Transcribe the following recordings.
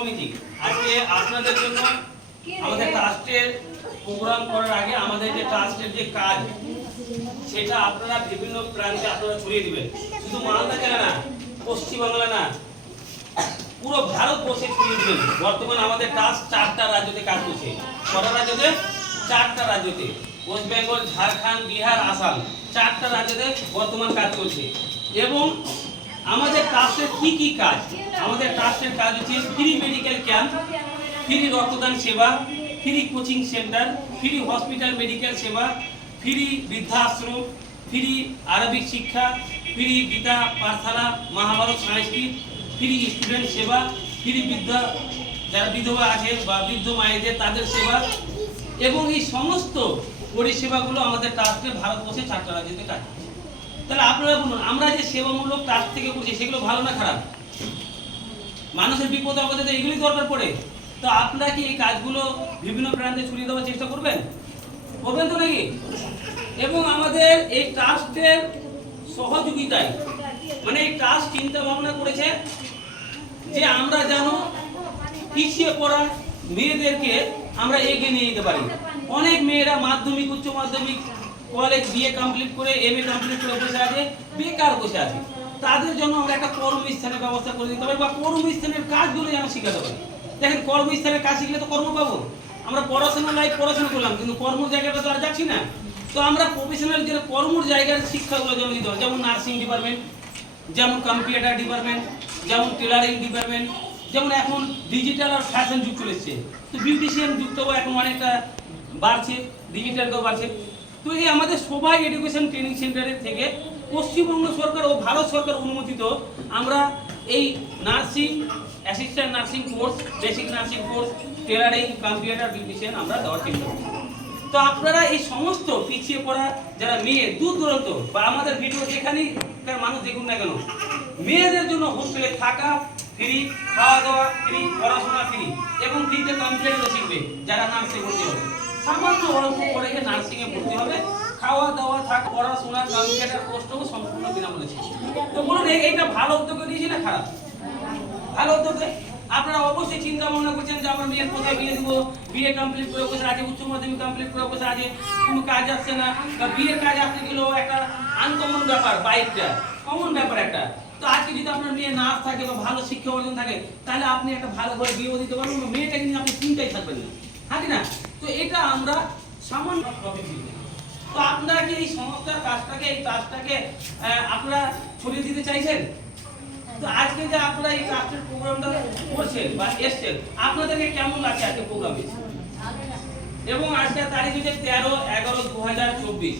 সমিতি আজকে আপনাদের জন্য আমাদের ট্রাস্টের প্রোগ্রাম করার আগে আমাদের যে ট্রাস্টের যে কাজ সেটা আপনারা বিভিন্ন প্রান্তে আপনারা ছড়িয়ে দিবেন। শুধু মালদা জেলা না, পশ্চিমবাংলা না, পুরো ভারতবর্ষে ছড়িয়ে দিবেন। বর্তমান আমাদের ট্রাস্ট 4টা রাজ্যতে কাজ করছে। কটা রাজ্যতে? 4টা রাজ্যতে। ওয়েস্ট বেঙ্গল, ঝাড়খণ্ড, বিহার, আসাম, 4টা রাজ্যতে বর্তমান কাজ চলছে। এবং আমাদের ট্রাস্টের কি কাজ? আমাদের ট্রাস্টের কাজ হচ্ছে ফ্রি মেডিকেল ক্যাম্প, ফ্রি রক্তদান সেবা, free coaching centre, free hospital medical সেবা, ফ্রি বৃদ্ধাশ্রম, ফ্রি আরবিক শিক্ষা, ফ্রি গীতা পাঠশালা, মহাভারত সংস্কৃত, ফ্রি স্টুডেন্ট সেবা, ফ্রি বৃদ্ধা যারা বিধবা আছে বা বৃদ্ধ মায়েদের তাদের সেবা। এবং এই সমস্ত পরিষেবাগুলো আমাদের ট্রাস্টের ভারতবর্ষে 4টা রাজ্যতে কাজ। তাহলে আপনারা বলুন, আমরা যে সেবামূলক ট্রাস্ট থেকে করছি সেগুলো ভালো না খারাপ? মানুষের বিপদ আপদে এগুলি দরকার পড়ে। তো আপনারা কি এই কাজগুলো বিভিন্ন প্রান্তে ছড়িয়ে দেওয়ার চেষ্টা করবেন তো নাকি? এবং আমাদের এই ট্রাস্টের সহযোগিতায় মানে এই ট্রাস্ট চিন্তা ভাবনা করেছে যে আমরা যেন পিছিয়ে পড়া মেয়েদেরকে আমরা এগিয়ে নিয়ে যেতে পারি। অনেক মেয়েরা মাধ্যমিক, উচ্চ মাধ্যমিক, কলেজ, বিএ কমপ্লিট করে, এমএ কমপ্লিট করে বসে আছে, বেকার বসে আছে। তাদের জন্য আমরা একটা কর্মস্থানের ব্যবস্থা করে দিতে পারি বা কর্মস্থানের কাজগুলো যেন শিখাতে পারি। দেখেন, কর্মস্থানের কাজ শিখলে তো কর্ম পাবো। আমরা পড়াশোনা করলাম কিন্তু কর্ম জায়গাটা তো আর যাচ্ছি না। তো আমরা প্রফেশনাল যে কর্মর জায়গার শিক্ষাগুলো যেন দিতে হবে, যেমন নার্সিং ডিপার্টমেন্ট, যেমন কম্পিউটার ডিপার্টমেন্ট, যেমন টেলারিং ডিপার্টমেন্ট, যেমন এখন ডিজিটাল আর ফ্যাশন যুগ চলে এসছে। তো বিউটিশিয়ান যুগটাও এখন অনেকটা বাড়ছে, ডিজিটালটাও বাড়ছে। তো এই আমাদের সবাই এডুকেশন ট্রেনিং সেন্টারের থেকে পশ্চিমবঙ্গ সরকার ও ভারত সরকার অনুমোদিত আমরা এই nursing, assistant nursing course, basic nursing course, tailoring, computer, beautician আমরা দেওয়ার চেষ্টা করি। তো আপনারা এই সমস্ত পিছিয়ে পড়া যারা মেয়ে দূর দূরান্ত বা আমাদের ভিডিও যেখানেই মানুষ দেখুন না কেন, মেয়েদের জন্য হোস্টেলে থাকা ফ্রি, খাওয়া দাওয়া ফ্রি, পড়াশোনা ফ্রি এবং ফ্রিতে কম্পিউটারও শিখবে যারা নার্সিং ভর্তি হবে। সামান্য অল্প করে নার্সিং এ ভর্তি হবে, খাওয়া দাওয়া থাকা, পড়াশোনা, কম্পিউটার কোর্সটাও সম্পূর্ণ বিনামূল্যে শিখবে। তো বলুন, এইটা ভালো উদ্যোগে দিয়েছি না খারাপ? ভালো উদ্যোগে। আপনারা অবশ্যই চিন্তা ভাবনা করছেন যে আমার মেয়ের কোথায় বিয়ে দেবো, বিএ কমপ্লিট করে বসে আছে, উচ্চ মাধ্যমিক কমপ্লিট করে বসে আছে, কোনো কাজ আসছে না, বা বিয়ের কাজ আসতে গেলেও একটা আনকমন ব্যাপার, বাইকটা কমন ব্যাপার একটা। তো আজকে যদি আপনার মেয়ে নার্স থাকে বা ভালো শিক্ষা অর্জন থাকে, তাহলে আপনি একটা ভালো ঘরে বিয়েও দিতে পারবেন, মেয়েটাকে নিয়ে আপনি চিন্তাই থাকবেন না, হ্যাঁ না? তো এটা আমরা সামান্য প্রফিট দিব। তো আপনারা কি এই সংস্থার কাজটাকে, এই কাজটাকে আপনারা ছড়িয়ে দিতে চাইছেন? তো আজকে যে আপনারা এই ট্রাস্টের প্রোগ্রামটা করছেন বা এসছেন, আপনাদেরকে কেমন লাগছে আজকে প্রোগ্রামে? এবং আজকে তারিখ হচ্ছে 13/11/2024।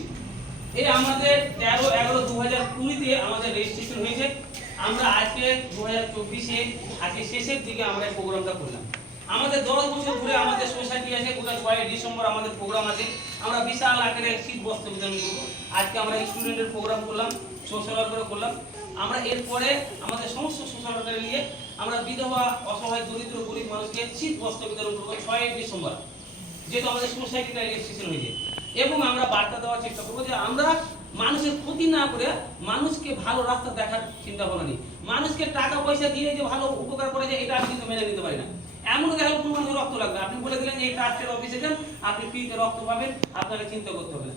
এই আমাদের 13/11/2020-তে আমাদের রেজিস্ট্রেশন হয়েছে। আমরা আজকে 2024-এ আজকে শেষের দিকে আমরা এই প্রোগ্রামটা করলাম। আমাদের 10 বছর ধরে আমাদের সোসাইটি আছে, গোটা 6 ডিসেম্বর আমাদের প্রোগ্রাম আছে। আমরা বিশাল আকারে শীত বস্ত্র বিতরণ করবো। আজকে আমরা স্টুডেন্টের প্রোগ্রাম করলাম, সোশ্যাল ওয়ার্কারও করলাম। আমরা এরপরে আমাদের সমস্ত সোশ্যাল ওয়ার্কার নিয়ে আমরা বিধবা, অসহায়, দরিদ্র, গরিব মানুষকে শীত বস্ত্র বিতরণ করবো 6 ডিসেম্বর, যেহেতু আমাদের সোসাইটিটা রেজিস্ট্রেশন হয়েছে। এবং আমরা বার্তা দেওয়ার চেষ্টা করবো যে আমরা মানুষের ক্ষতি না করে মানুষকে ভালো রাস্তা দেখার চিন্তা ভাবনা নেই। মানুষকে টাকা পয়সা দিয়ে যে ভালো উপকার করে যায়, এটা আমি কিন্তু মেনে নিতে পারি না। এমন দেখা কোনো মানুষ রক্ত লাগবে, আপনি বলে দিলেন যে এই ট্রাস্টের অফিসে যান, আপনি ফ্রিতে রক্ত পাবেন, আপনাকে চিন্তা করতে হবে না।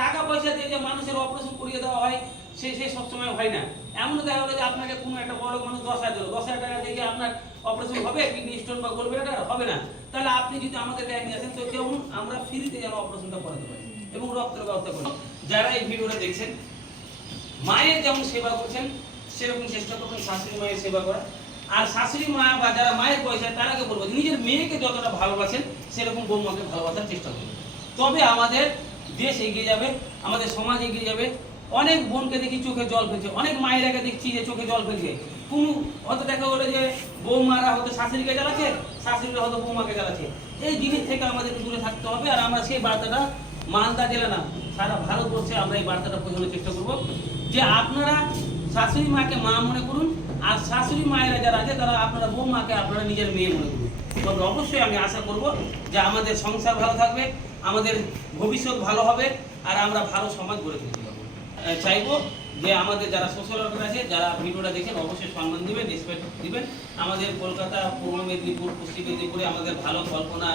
টাকা পয়সা দিয়ে যে মানুষের অপারেশন করিয়ে দেওয়া হয়, সে সবসময় হয় না। এমন দেখা গেলো যে আপনাকে কোনো একটা বড় মানুষ 10,000 দিল, 10,000 টাকা দিয়ে আপনার অপারেশন হবে, কিডনি স্টোন বা গোলব্লাডার হবে না। তাহলে আপনি যদি আমাদের গায়ে নিয়ে আসেন, তো যেমন আমরা ফ্রিতে যেন অপারেশনটা করাতে পারি এবং রক্তের ব্যবস্থা করি। যারা এই ভিডিওটা দেখছেন, মায়ের যেমন সেবা করছেন সেরকম চেষ্টা করবেন শাশুড়ি মায়ের সেবা করা। আর শাশুড়ি মা বা যারা মায়ের পয়সা, তারাকে বলবো নিজের মেয়েকে যতটা ভালোবাসেন সেরকম বৌমাকে ভালোবাসার চেষ্টা করবেন। তবে আমাদের দেশ এগিয়ে যাবে, আমাদের সমাজ এগিয়ে যাবে। অনেক বোনকে দেখি চোখে জল ফেলছে, অনেক মায়েরাকে দেখছি যে চোখে জল ফেলছে। কোনো হয়তো দেখা গেলো যে বৌমারা হয়তো শাশুড়িকে জ্বালাচ্ছে, শাশুড়িরা হয়তো বৌমাকে জ্বালাচ্ছে। এই জিনিস থেকে আমাদের দূরে থাকতে হবে। আর আমরা সেই বার্তাটা মালদা জেলা না, সারা ভারতবর্ষে আমরা এই বার্তাটা পৌঁছানোর চেষ্টা করব যে আপনারা শাশুড়ি মাকে মা মনে করুন, আর শাশুড়ি মায়েরা যারা আছে তারা আপনারা বৌমাকে আপনারা নিজের মেয়ে মনে করুন। তবে অবশ্যই আমি আশা করব যে আমাদের সংসার ভালো থাকবে, আমাদের ভবিষ্যৎ ভালো হবে, আর আমরা ভালো সমাজ গড়ে তুলতে পারবো। চাইবো যে আমাদের যারা সোশ্যাল ওয়ার্কার আছে যারা ভিডিওটা দেখেন অবশ্যই সম্মান দিবেন, রেসপেক্ট দিবেন। আমাদের কলকাতা, পূর্ব মেদিনীপুর, পশ্চিম মেদিনীপুরে আমাদের ভালো কল্পনা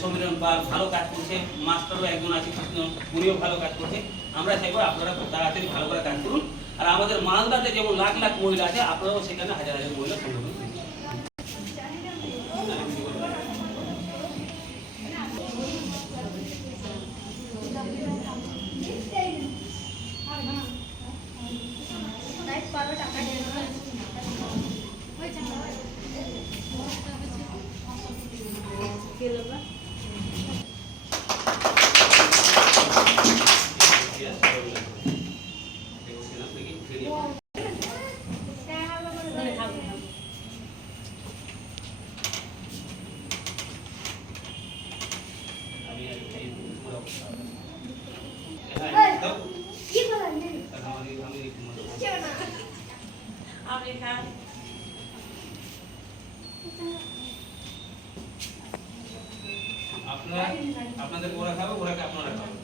সমীরণ পাল ভালো কাজ করছে, মাস্টারও একজন আছে কৃষ্ণ, উনিও ভালো কাজ করছে। আমরা চাইবো আপনারা খুব তাড়াতাড়ি ভালো করে কাজ করুন। আর আমাদের মালদাতে যেমন লাখ লাখ মহিলা আছে, আপনারাও সেখানে হাজার হাজার মহিলা সংগঠন করুন। আপনাদের ওরা খাবে, ওরা আপনারা খাবে।